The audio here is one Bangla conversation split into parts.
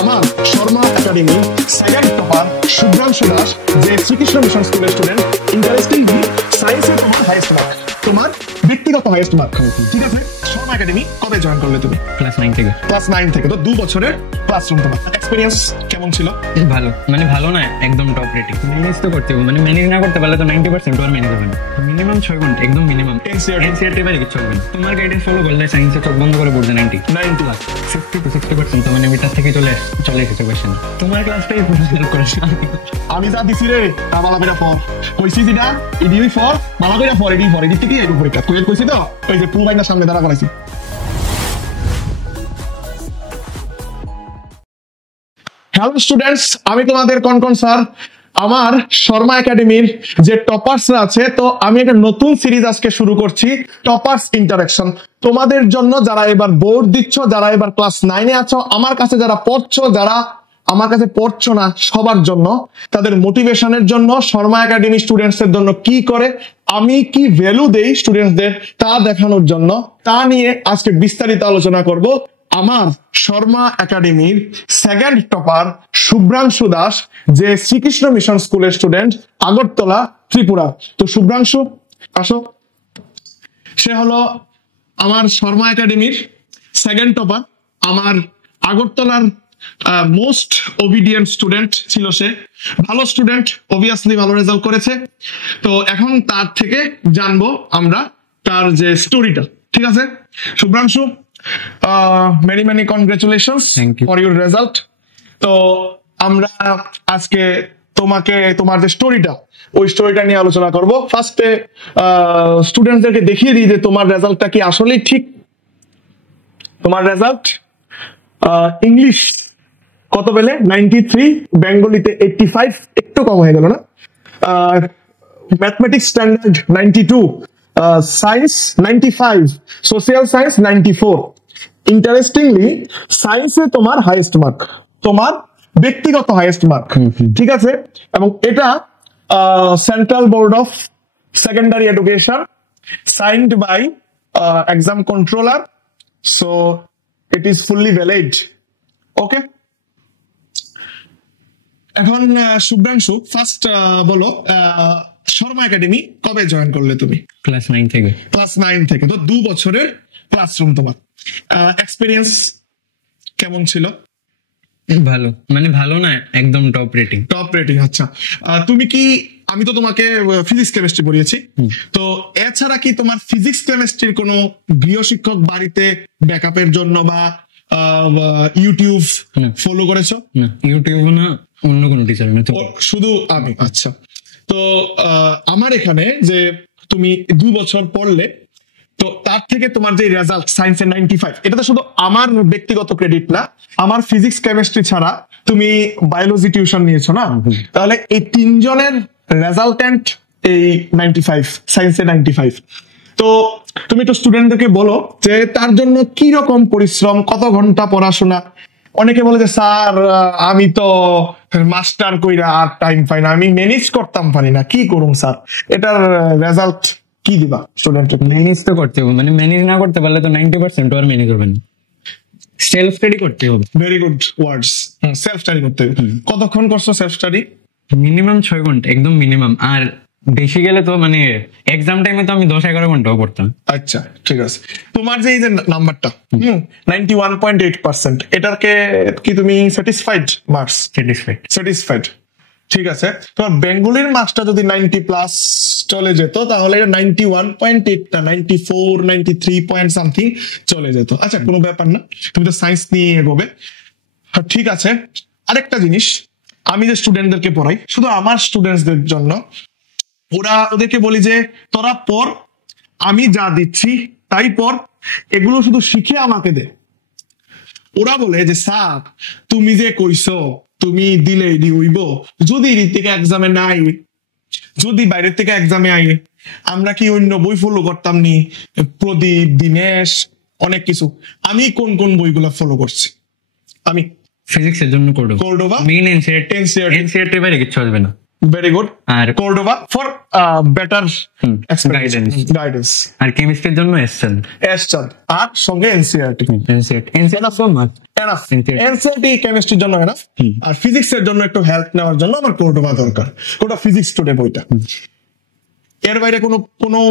আমার Sharma academy second topper Subhrangshu Das, যে শ্রীকৃষ্ণ মিশন স্কুলের স্টুডেন্ট। ইন্টারেস্টিংলি সায়েন্সে তোমার হাইয়েস্ট মার্ক, তোমার ব্যক্তিগত হাইয়েস্ট মার্ক। ঠিক আছে, শর্মা একাডেমি কবে জয়েন করলে তুমি? ক্লাস 9 থেকে। ক্লাস 9 থেকে, তো 2 বছরের ক্লাসরুম। তোমার এক্সপেরিয়েন্স কেমন ছিল? ভালো, মানে ভালো না, একদম টপ রেটিং। ম্যানেজ তো করতে হবে, মানে ম্যানেজ না করতে পারলে তো 90% ওর ম্যানেজ হবে না। মিনিমাম 6 ঘন্টা, একদম মিনিমাম। এনসিআরটি বাইরে কিছু হবে না। তোমার গাইডেন্স ফলো করলে সায়েন্সে চোখ বন্ধ করে পড়বে 90 প্লাস 50 to 60%। তো মানে মিটার থেকে চলে এসেছে কোয়েশ্চেন। তোমার ক্লাসটাই পুরো হেল্প করেছে। আমি যা দিছি রে তা বালা বেরা ফর কইছি, যেটা ED for Bala Bera for এডি থেকে এই পরীক্ষা কইছি তো, ওই যে পুরো বাইনার সামনে দাঁড়া করাইছি। হ্যালো স্টুডেন্টস, আমি তোমাদের কনকন স্যার। আমার শর্মা একাডেমির যে টপার্সরা আছে, তো আমি একটা নতুন সিরিজ আজকে শুরু করছি, টপার্স ইন্টারঅ্যাকশন। তোমাদের জন্য যারা এবার বোর্ড দিচ্ছ, যারা এবার ক্লাস 9-এ আছো, আমার কাছে যারা পড়ছো, যারা আমার কাছে পড়ছো না, সবার জন্য, তাদের মোটিভেশনের জন্য, শর্মা একাডেমি স্টুডেন্টসদের জন্য কি করে, আমি কি ভ্যালু দেই স্টুডেন্টসদের, তা দেখানোর জন্য, তা নিয়ে আজকে বিস্তারিত আলোচনা করব। আমার শর্মা একাডেমির সেকেন্ড টপার শুভ্রাংশু দাস, যে শ্রীকৃষ্ণ মিশন স্কুলের স্টুডেন্ট, আগরতলা, ত্রিপুরা। তো শুভ্রাংশু আসো। সে হলো আমার শর্মা একাডেমির সেকেন্ড টপার, আমার আগরতলার মোস্ট ওবিডিয়েন্ট স্টুডেন্ট ছিল সে। ভালো স্টুডেন্ট, অবভিয়াসলি ভালো রেজাল্ট করেছে। তো এখন তার থেকে জানবো আমরা তার যে স্টোরিটা। ঠিক আছে Subhrangshu, many many congratulations for your result. তো আমরা আজকে তোমাকে তোমার যে স্টোরিটা, ওই স্টোরিটা নিয়ে আলোচনা করব। ফার্স্টে স্টুডেন্টদেরকে দেখিয়ে দিই যে তোমার রেজাল্টটা কি আসলেই ঠিক। তোমার রেজাল্ট ইংলিশ কত পেলে? 93, বেঙ্গলিতে 85, একটু কম হয়ে গেল না? Mathematics standard 92, science 95, social science 94। Interestingly সায়েন্সে তোমার হাইয়েস্ট মার্ক, তোমার ব্যক্তিগত হাইয়েস্ট মার্ক। ঠিক আছে, এবং এটা central board of secondary education, signed by exam controller, so it is fully valid. Okay, এখন শুভ্রাংশু ফার্স্ট বলো, শর্মা একাডেমি কবে জয়েন করলে তুমি? ক্লাস 9 থেকে। ক্লাস 9 থেকে, তো 2 বছরের ক্লাসরুম। তোমার এক্সপেরিয়েন্স কেমন ছিল? ভালো, মানে ভালো না, একদম টপ রেটিং। টপ রেটিং, আচ্ছা। তুমি কি, আমি তো তোমাকে ফিজিক্স কেমিস্ট্রি পড়িয়েছি, তো এছাড়া কি তোমার ফিজিক্স কেমিস্ট্রির কোনো গৃহ শিক্ষক বাড়িতে ব্যাকআপের জন্য বা ইউটিউব ফলো করেছো? না, ইউটিউব না, অন্য কোনো টিচার না, শুধু আমি। আচ্ছা, তো আমার এখানে যে তুমি 2 বছর পড়লে, তো তার থেকে তোমার যে রেজাল্ট সায়েন্সে 95, এটা তো শুধু আমার ব্যক্তিগত ক্রেডিট না, আমার ফিজিক্স কেমিস্ট্রি ছাড়া তুমি বায়োলজি টিউশন নিয়েছো না, তাহলে এই 3 জনের রেজাল্টেন্ট এই 95, সায়েন্সে 95। তো তুমি তো স্টুডেন্টদেরকে বলো যে তার জন্য কি রকম পরিশ্রম, কত ঘন্টা পড়াশোনা। অনেকে বলে যে স্যার আমি তো মাস্টার কইরা আর টাইম পাই না, আমি ম্যানেজ করতাম পারি না, কি করুম স্যার, এটার রেজাল্ট কি দিবা স্টুডেন্ট? ম্যানেজ তো করতে হবে, মানে ম্যানেজ না করতে পারলে তো 90% আর ম্যানেজ হবে না। সেলফ স্টাডি করতে হবে। ভেরি গুড ওয়ার্ডস, সেলফ স্টাডি করতে হবে। কতক্ষণ করছো সেলফ স্টাডি? মিনিমাম 6 ঘন্টা, একদম মিনিমাম। আর বেশি গেলে তো মানে এক্সাম টাইমে তো আমি 10-11 ঘন্টাও পড়তাম। আচ্ছা ঠিক আছে, তোমার যে এই যে নাম্বারটা 91.8%, এটাকে কি তুমি স্যাটিসফাইড? মার্কস স্যাটিসফাইড, ঠিক আছে। তোমার বেঙ্গলির মার্কসটা যদি 90 প্লাস চলে যেত, তাহলে 91.8 না 94, 93 পয়েন্ট সামথিং চলে যেত। আচ্ছা, কোনো ব্যাপার না, তুমি তো সায়েন্স নিয়ে এগোবে। ঠিক আছে, আরেকটা জিনিস, আমি যে স্টুডেন্টদেরকে পড়াই, শুধু আমার স্টুডেন্টসদের জন্য, ওদেরকে বলি যে তোরা পড়, আমি যা দিচ্ছি তাই পড়, এগুলো শুধু শিখে আমাকে দে। ওরা বলে যে স্যার তুমি যে কইছো তুমি দিলে এডি হইব, যদি এদিক থেকে এক্সামে নাই, যদি বাইরের থেকে এক্সামে আই, আমরা কি অন্য বই ফলো করতাম নি, প্রদীপ, দীনেশ, অনেক কিছু। আমি কোন কোন বইগুলো ফলো করছি? আমি ফিজিক্সের জন্য কোর্ডোবা, মেইন এনসিআরটি বাইরে কিছু আসবে না। Very good. আর কর্ডোবা ফর বেটার গাইডেন্স। আর কেমিস্ট্রির জন্য এসছেন এসচাঁদ আর সঙ্গে এনসিইআরটি। এনসিইআরটি কেমিস্ট্রির জন্য এনাফ, আর ফিজিক্স এর জন্য একটু হেল্প নেওয়ার জন্য আমার কর্ডোবা দরকার। কোনটা ফিজিক্স টুডে বইটা, এর বাইরে কোনো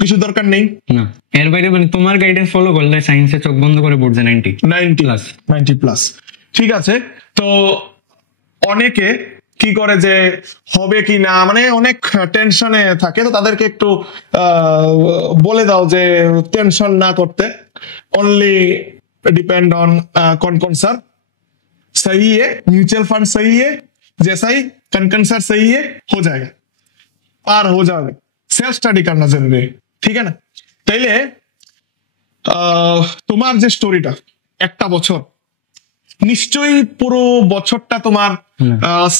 কিছু দরকার নেই না। এর বাইরে মানে তোমার গাইডেন্স ফলো করলে সায়েন্সে চোখ বন্ধ করে পড়ছে 90 প্লাস। ঠিক আছে, তো অনেকে কি করে যে হবে কি না, মানে অনেক টেনশনে থাকে, তো তাদেরকে একটু বলে দাও যে টেনশন না করতে, অনলি डिपेंड ऑन कौन सर सही है, म्यूचुअल फंड सही है, जैसा ही कनकन सर सही है, हो जाएगा, पार हो जाएगा। सेल्फ स्टडी करना जरूरी है, ठीक है ना। তাইলে তোমার যে স্টোরিটা, একটা বছর নিশ্চয়ই পুরো বছরটা তোমার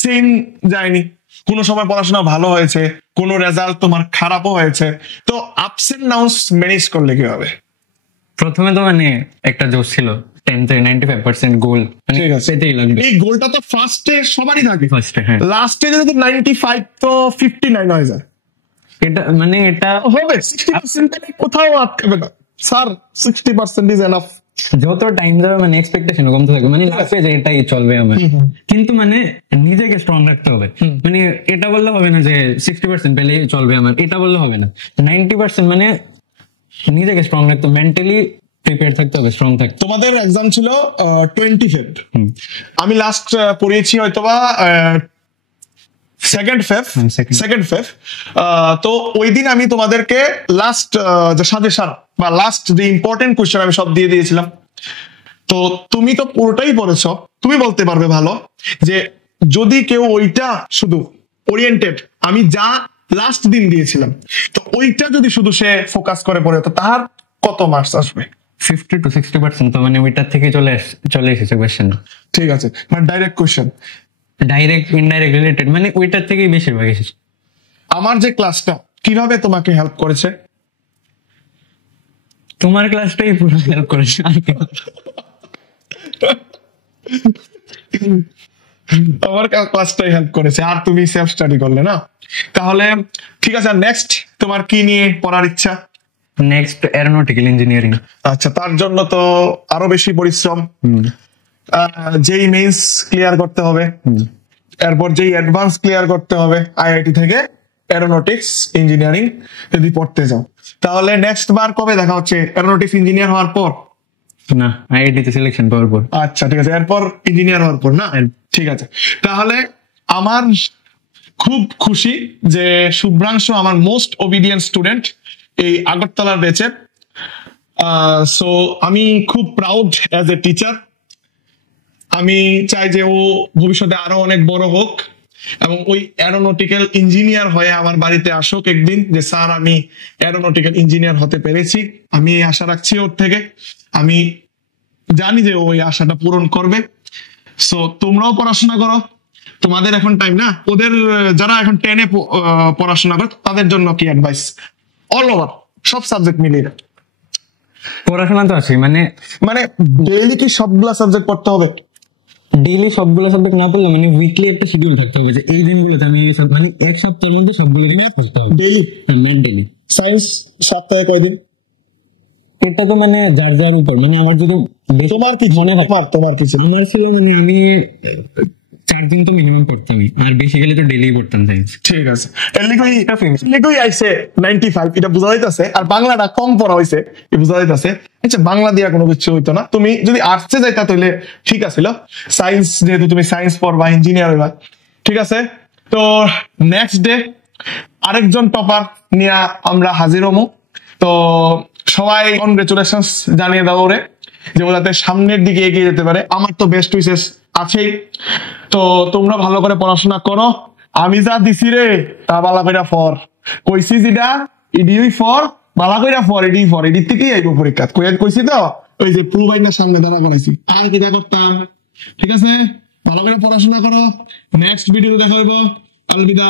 সেম যায়নি, কোন সময় পড়াশোনা ভালো হয়েছে, কোন রেজাল্ট তোমার খারাপও হয়েছে, তো আপস এন্ড ডাউনস ম্যানেজ করলে কি হবে? প্রথমে তো মানে একটা জোশ ছিল 10 95% গোল, ঠিক আছে, পেতেই লাগবে। এই গোলটা তো ফার্স্টে সবারই থাকে, ফার্স্টে হ্যাঁ, লাস্টে যদি 95 তো 59 হয়ে যায়, এটা মানে এটা হবে 60% কোথাও আটকাবে না স্যার, 60% ইজ এনাফ। যত টাইম যাবে মানে এক্সপেকটেশন কমতে থাকবে, মানে লাগবে যে এটাই চলবে আমার, কিন্তু মানে নিজেকে স্ট্রং রাখতে হবে। মানে এটা বললে হবে না যে 60% পেলে চলবে আমার, এটা বললে হবে না। 90% মানে নিজেকে স্ট্রং রাখতে, মেন্টালি প্রিপেয়ার থাকতে হবে, স্ট্রং থাকতে। তোমাদের এক্সাম ছিল 25, আমি লাস্ট পড়িয়েছি হয়তোবা সেকেন্ড ফেব। তো ওই দিন আমি তোমাদেরকে লাস্ট যে সাজেশন বা লাস্ট যে ইম্পর্টেন্ট কোশ্চেন আমি সব দিয়ে দিয়েছিলাম। তো তুমি তো পুরোটাই পড়েছ, তুমি বলতে পারবে ভালো যে যদি কেউ ওইটা শুধু ওরিয়েন্টেড, আমি যা লাস্ট দিন দিয়েছিলাম, তো ওইটা যদি শুধু সে ফোকাস করে পড়ে, তো তার কত মার্কস আসবে? 50 to 60%। তো মানে ওইটার থেকে চলে এসেছে কোশ্চেন। ঠিক আছে, মানে direct question, direct indirect related, মানে ওইটার থেকেই বেশিরভাগ এসেছে। আমার যে ক্লাসটা কিভাবে তোমাকে হেল্প করেছে? তোমার ক্লাসটাই পুরো হেল্প করেছে, আর কি। আমার ক্লাসটাই হেল্প করেছে, আর তুমি সেলফ স্টাডি করলে না। তাহলে ঠিক আছে, নেক্সট তোমার কি নিয়ে পড়ার ইচ্ছা? Next aeronautical engineering. আচ্ছা, তার জন্য তো আরো বেশি পরিশ্রম, যেই মেইনস ক্লিয়ার করতে হবে, এরপর যেই অ্যাডভান্স ক্লিয়ার করতে হবে আইআইটি থেকে এরোনটিক্স ইঞ্জিনিয়ারিং যদি পড়তে যাও। তাহলে নেক্সট বার কবে দেখা হচ্ছে? এরোনটিক্স ইঞ্জিনিয়ার হওয়ার পর না, আইআইটি তে সিলেকশন পাওয়ার পর। আচ্ছা ঠিক আছে, এরপর ইঞ্জিনিয়ার হওয়ার পর না, ঠিক আছে। তাহলে আমার খুব খুশি যে শুভ্রাংশু আমার মোস্ট ওবিডিয়েন্ট স্টুডেন্ট এই আগরতলার ব্যাচে। সো আমি খুব প্রাউড অ্যাজ এ টিচার। আমি চাই যে ও ভবিষ্যতে আরো অনেক বড় হোক এবং ওই অ্যারোনটিক্যাল ইঞ্জিনিয়ার হয়ে আমার বাড়িতে আসুক একদিন, যে স্যার আমি অ্যারোনটিক্যাল ইঞ্জিনিয়ার হতে পেরেছি। আমি এই আশা রাখছি ওর থেকে, আমি জানি যে ওই আশাটা পূরণ করবে। সো তোমরাও পড়াশোনা করো, তোমাদের এখন টাইম না। ওদের যারা এখন 10-এ পড়াশোনা করে তাদের জন্য কি অ্যাডভাইস? অল ওভার সব সাবজেক্ট মিলিয়ে পড়াশোনা তো আছে, মানে ডেইলি কি সবগুলা সাবজেক্ট পড়তে হবে? ডেইলি সবগুলো সাবজেক্ট না পড়লে মানে উইকলি একটা শিডিউল থাকতে হবে, যে এই দিনগুলোতে আমি মানে এক সপ্তাহের মধ্যে সবগুলো ম্যাথ পড়তে হবে ডেইলি। Math daily. সায়েন্স সপ্তাহে কয়দিন? এটা তো মানে যার যার উপর, মানে আমার যদি তোমার কি মনে হয়? তোমার কি ছিল? আমার ছিল মানে আমি 4 দিন তো মিনিমাম পড়তামই, আর বেশি গেলে তো ডেইলি পড়তাম সায়েন্স। ঠিক আছে, এলিগুই আইছে 95, এটা বোঝা যাইতাছে, আর বাংলাটা কম পড়া হইছে এই বোঝা যাইতাছে। আচ্ছা, বাংলা দিয়া কোনো কিছু হইতো না। তুমি যদি আর্টসে যাইতা তাহলে ঠিক আছিল, সায়েন্স যেহেতু তুমি সায়েন্স পড়বা, ইঞ্জিনিয়ার হইবা। ঠিক আছে, তো নেক্সট ডে আরেকজন টপার নিয়ে আমরা হাজির হমু। তো সবাই কনগ্রেচুলেশনস জানিয়ে দাও ওরে, যে ও যাতে সামনের দিকে এগিয়ে যেতে পারে। আমার তো বেস্ট উইশেস আছেই। তো তোমরা ভালো করে পড়াশোনা করো, আমি যা দিছি রে তা বালা কইরা ফর, কইছি যেটা ইডিই ফর, বালা কইরা ফর, ইডি ফর, ইডি থেকেই আইবো পরীক্ষা। কইছি তো, ওই যে প্রুভ আইনার সামনে দাঁড়া করাইছি, আর কি করতাম। ঠিক আছে, ভালো করে পড়াশোনা করো, নেক্সট ভিডিও দেখা হইব। আলবিদা।